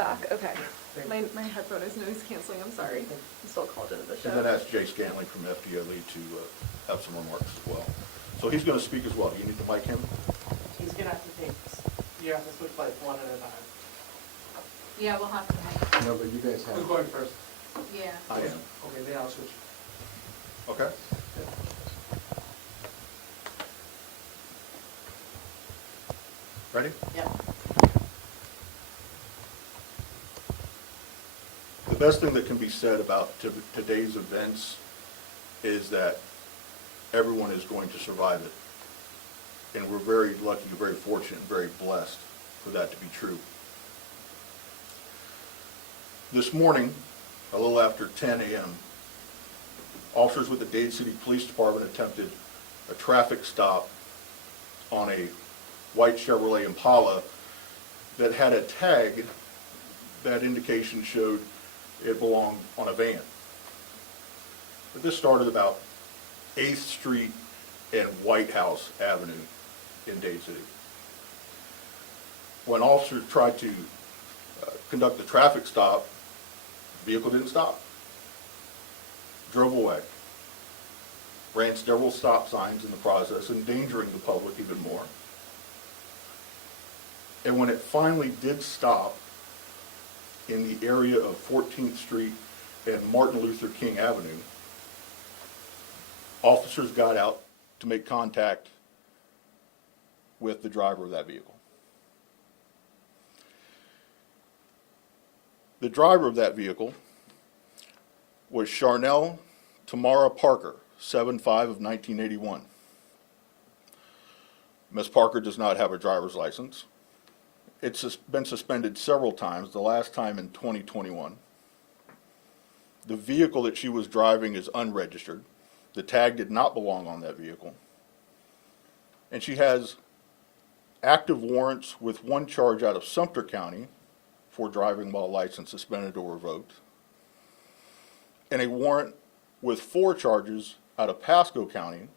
back. Okay. My headphone is noise canceling. I'm sorry. I'm still called into the show. And then ask Jay Scanley from FDLE to have some remarks as well. So he's going to speak as well. Do you need to mic him? He's gonna have to take, you have to switch like one at a time. Yeah, we'll have to. No, but you guys Who's have. going first? Yeah. I am. Okay, then I'll switch. Okay. Ready? Yeah. The best thing that can be said about today's events is that everyone is going to survive it. And we're very lucky, very fortunate, and very blessed for that to be true. This morning, a little after 10 a.m., officers with the Dade City Police Department attempted a traffic stop on a white Chevrolet Impala that had a tag that indication showed it belonged on a van. But this started about 8th Street and White House Avenue in Dade City. When officers tried to conduct the traffic stop, the vehicle didn't stop. Drove away. Ran several stop signs in the process, endangering the public even more. And when it finally did stop in the area of 14th Street and Martin Luther King Avenue, officers got out to make contact with the driver of that vehicle. The driver of that vehicle was Charnel Tamara Parker, 7-5 of 1981. Ms. Parker does not have a driver's license. It's been suspended several times, the last time in 2021. The vehicle that she was driving is unregistered. The tag did not belong on that vehicle. And she has active warrants with one charge out of Sumter County for driving while license suspended or revoked, and a warrant with 4 charges out of Pasco County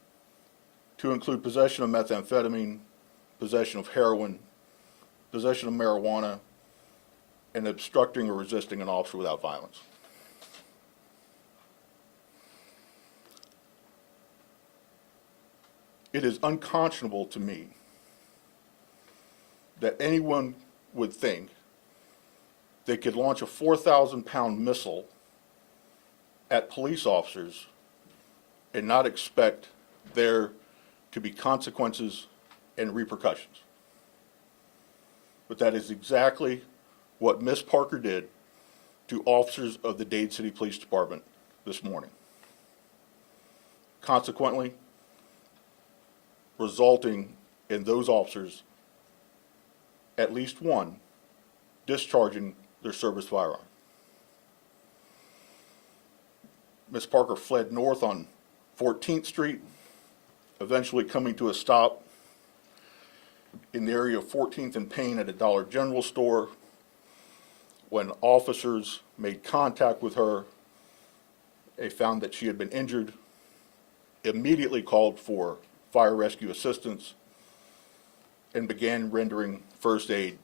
to include possession of methamphetamine, possession of heroin, possession of marijuana, and obstructing or resisting an officer without violence. It is unconscionable to me that anyone would think they could launch a 4,000-pound missile at police officers and not expect there to be consequences and repercussions. But that is exactly what Ms. Parker did to officers of the Dade City Police Department this morning. Consequently, resulting in those officers, at least one, discharging their service firearm. Ms. Parker fled north on 14th Street, eventually coming to a stop in the area of 14th and Payne at a Dollar General store. When officers made contact with her, they found that she had been injured, immediately called for fire rescue assistance, and began rendering first aid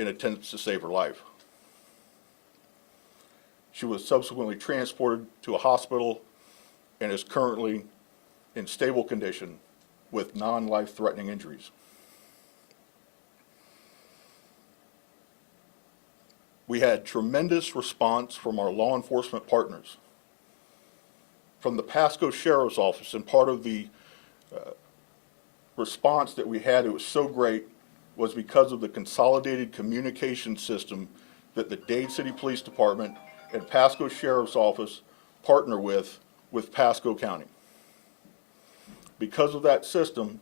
in attempts to save her life. She was subsequently transported to a hospital and is currently in stable condition with non-life-threatening injuries. We had tremendous response from our law enforcement partners. From the Pasco Sheriff's Office, and part of the response that we had, it was so great, was because of the consolidated communication system that the Dade City Police Department and Pasco Sheriff's Office partner with Pasco County. Because of that system,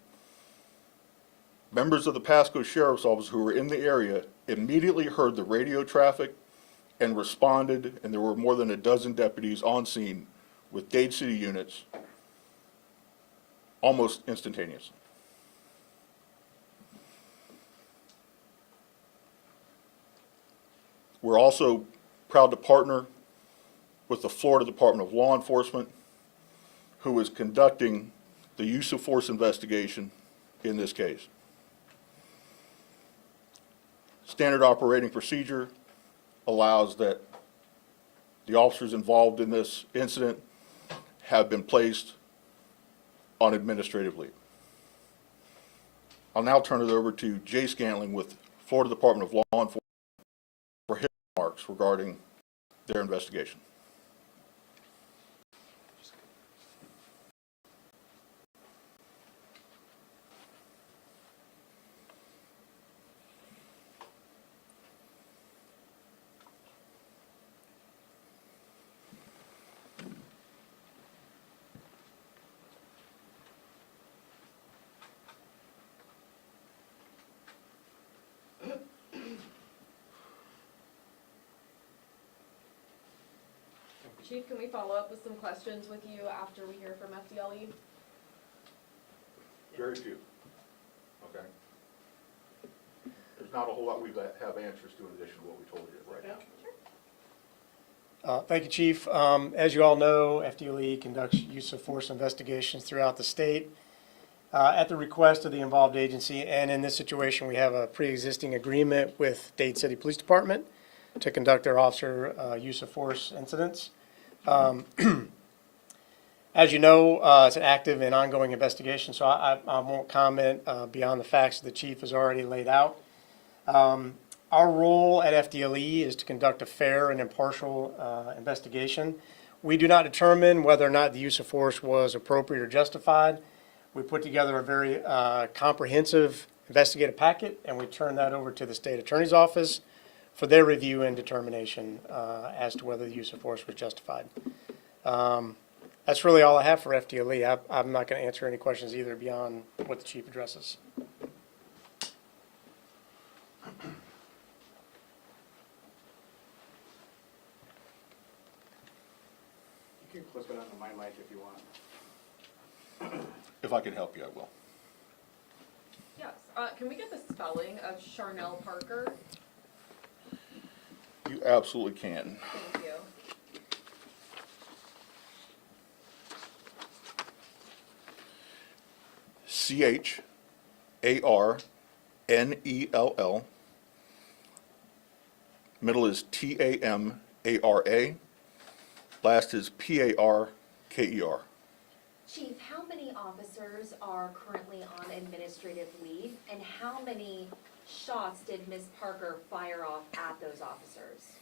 members of the Pasco Sheriff's Office who were in the area immediately heard the radio traffic and responded, and there were more than a dozen deputies on scene with Dade City units almost instantaneously. We're also proud to partner with the Florida Department of Law Enforcement, who is conducting the use of force investigation in this case. Standard operating procedure allows that the officers involved in this incident have been placed on administrative leave. I'll now turn it over to Jay Scantling with Florida Department of Law Enforcement for his remarks regarding their investigation. Chief, can we follow up with some questions with you after we hear from FDLE? Very few. Okay. There's not a whole lot we have answers to in addition to what we told you right now. Thank you, Chief. As you all know, FDLE conducts use of force investigations throughout the state at the request of the involved agency. And in this situation, we have a pre-existing agreement with Dade City Police Department to conduct their officer use of force incidents. As you know, it's an active and ongoing investigation, so I won't comment beyond the facts the Chief has already laid out. Our role at FDLE is to conduct a fair and impartial investigation. We do not determine whether or not the use of force was appropriate or justified. We put together a very comprehensive investigative packet, and we turn that over to the State Attorney's Office for their review and determination as to whether the use of force was justified. That's really all I have for FDLE. I'm not going to answer any questions either beyond what the Chief addresses. You can clip it onto my mic if you want. If I can help you, I will. Yes. Can we get the spelling of Charnel Parker? You absolutely can. Thank you. Charnell. Middle is Tamara. Last is Parker. Chief, how many officers are currently on administrative leave, and how many shots did Ms. Parker fire off at those officers?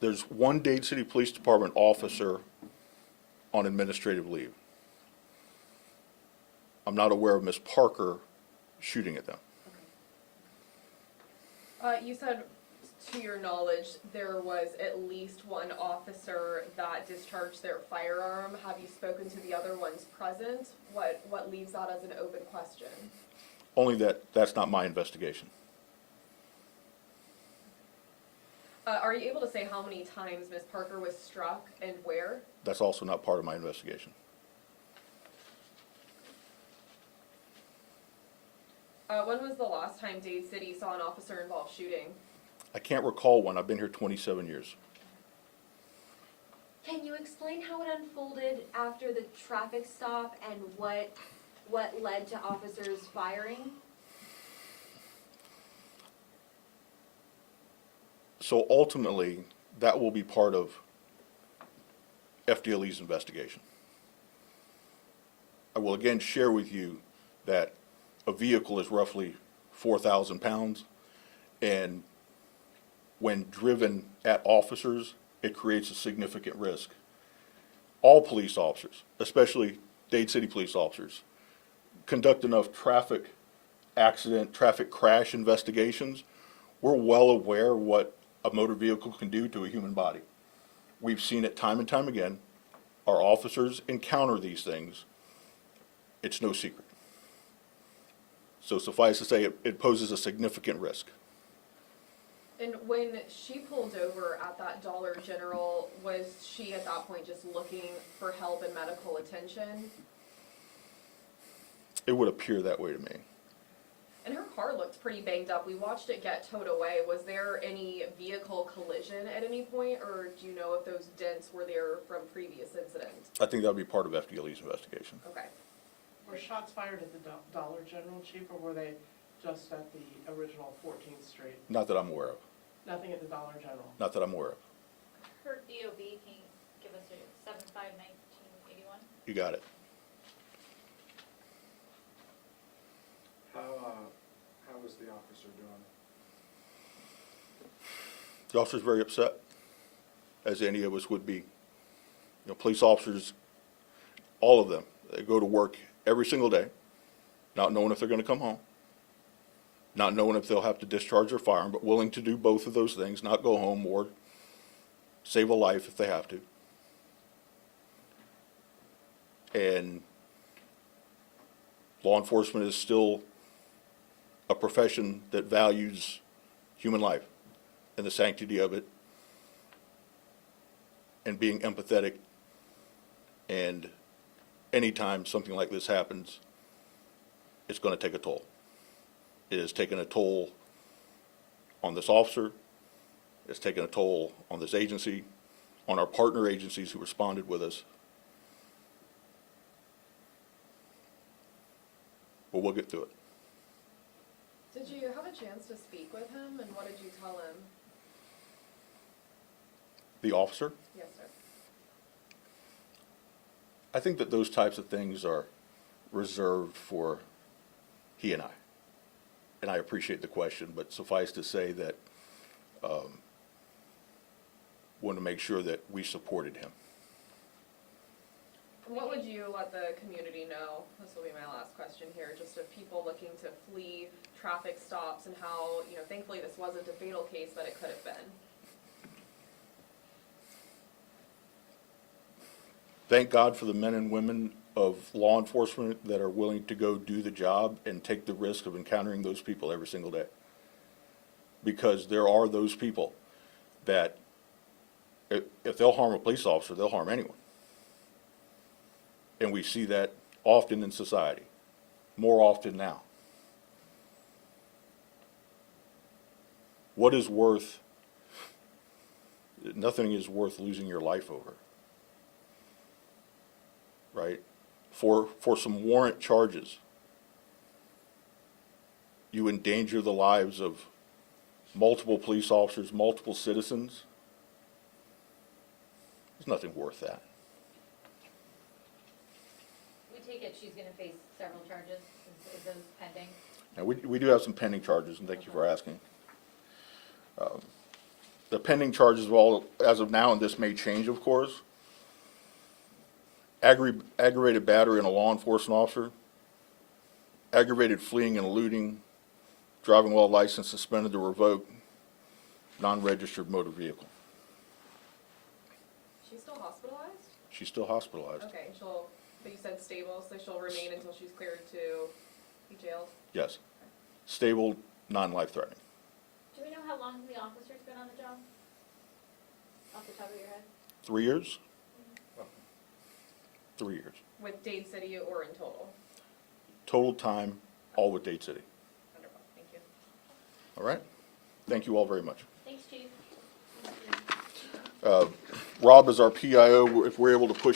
There's one Dade City Police Department officer on administrative leave. I'm not aware of Ms. Parker shooting at them. You said, to your knowledge, there was at least one officer that discharged their firearm. Have you spoken to the other ones present? What leaves that as an open question? Only that's not my investigation. Are you able to say how many times Ms. Parker was struck and where? That's also not part of my investigation. When was the last time Dade City saw an officer involved shooting? I can't recall one. I've been here 27 years. Can you explain how it unfolded after the traffic stop and what led to officers firing? So ultimately, that will be part of FDLE's investigation. I will again share with you that a vehicle is roughly 4,000 pounds, and when driven at officers, it creates a significant risk. All police officers, especially Dade City police officers, conduct enough traffic accident, traffic crash investigations. We're well aware what a motor vehicle can do to a human body. We've seen it time and time again. Our officers encounter these things. It's no secret. So suffice to say, it poses a significant risk. And when she pulled over at that Dollar General, was she at that point just looking for help and medical attention? It would appear that way to me. And her car looked pretty banged up. We watched it get towed away. Was there any vehicle collision at any point, or do you know if those dents were there from previous incidents? I think that would be part of FDLE's investigation. Okay. Were shots fired at the Dollar General, Chief, or were they just at the original 14th Street? Not that I'm aware of. Nothing at the Dollar General? Not that I'm aware of. Her DOB, can you give us a 7/5/1981? You got it. How is the officer doing? The officer's very upset, as any of us would be. You know, police officers, all of them, they go to work every single day, not knowing if they're gonna come home, not knowing if they'll have to discharge their firearm, but willing to do both of those things, not go home or save a life if they have to. And law enforcement is still a profession that values human life and the sanctity of it, and being empathetic. And anytime something like this happens, it's going to take a toll. It has taken a toll on this officer. It's taken a toll on this agency, on our partner agencies who responded with us. But we'll get through it. Did you have a chance to speak with him, and what did you tell him? The officer, Yes, sir. I think that those types of things are reserved for he and I. And I appreciate the question, but suffice to say that want to make sure that we supported him. What would you let the community know? This will be my last question here, just of people looking to flee traffic stops and how, you know, thankfully this wasn't a fatal case, but it could have been. Thank God for the men and women of law enforcement that are willing to go do the job and take the risk of encountering those people every single day. Because there are those people that, if they'll harm a police officer, they'll harm anyone. And we see that often in society, more often now. What is worth, nothing is worth losing your life over. Right? For some warrant charges, you endanger the lives of multiple police officers, multiple citizens. There's nothing worth that. We take it she's gonna face several charges, is those pending? Now, we do have some pending charges, and thank you for asking. The pending charges of all, as of now, and this may change, of course, aggravated battery on a law enforcement officer, aggravated fleeing and eluding, driving while license suspended or revoked, non-registered motor vehicle. She's still hospitalized? She's still hospitalized. Okay, but you said stable, so she'll remain until she's cleared to be jailed? Yes. Stable, non-life-threatening. Do we know how long the officer's been on the job? Off the top of your head? 3 years? 3 years. With Dade City or in total? Total time, all with Dade City. Wonderful, thank you. All right? Thank you all very much. Thanks, Chief. Rob is our PIO. If we're able to push